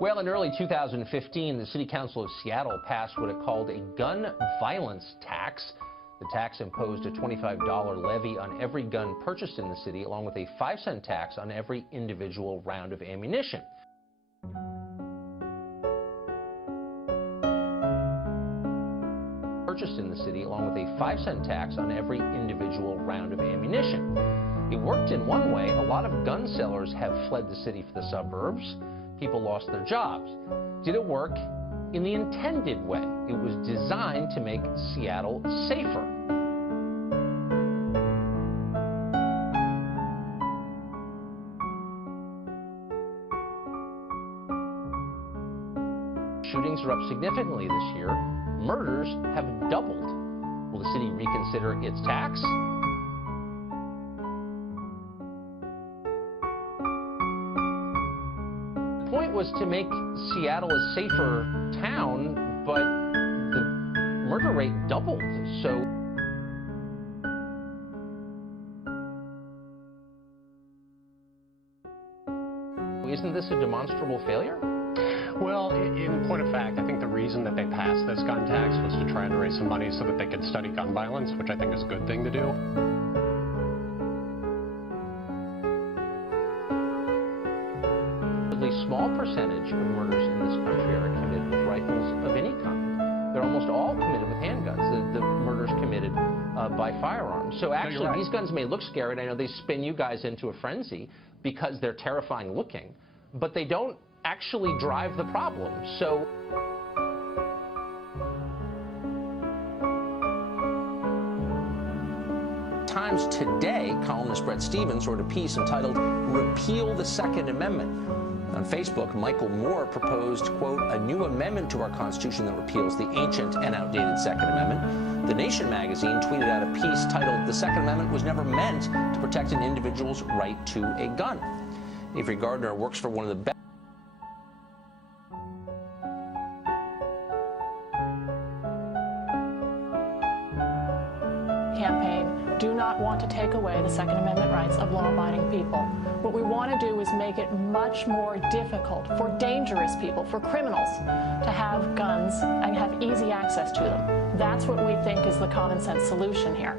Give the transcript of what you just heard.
Well, in early 2015, the City Council of Seattle passed what it called a gun violence tax. The tax imposed a $25 levy on every gun purchased in the city, along with a 5-cent tax on every individual round of ammunition. Purchased in the city, along with a 5-cent tax on every individual round of ammunition. It worked in one way. A lot of gun sellers have fled the city for the suburbs. People lost their jobs. Did it work? In the intended way. It was designed to make Seattle safer. Shootings are up significantly this year. Murders have doubled. Will the city reconsider its tax? The point was to make Seattle a safer town, but the murder rate doubled. So isn't this a demonstrable failure? Well, in point of fact, I think the reason that they passed this gun tax was to try and raise some money so that they could study gun violence, which I think is a good thing to do. A small percentage of murders in this country are committed with rifles of any kind. They're almost all committed with handguns, the murders committed by firearms. So actually, right. These guns may look scary, and I know they spin you guys into a frenzy because they're terrifying looking, but they don't actually drive the problem. So Times today, columnist Bret Stephens wrote a piece entitled "Repeal the Second Amendment." On Facebook, Michael Moore proposed, quote, "a new amendment to our Constitution that repeals the ancient and outdated Second Amendment." The Nation magazine tweeted out a piece titled, "The Second Amendment was never meant to protect an individual's right to a gun." Avery Gardner works for one of the best campaign do not want to take away the Second Amendment rights of law-abiding people. What we want to do is make it much more difficult for dangerous people, for criminals, to have guns and have easy access to them. That's what we think is the common sense solution here.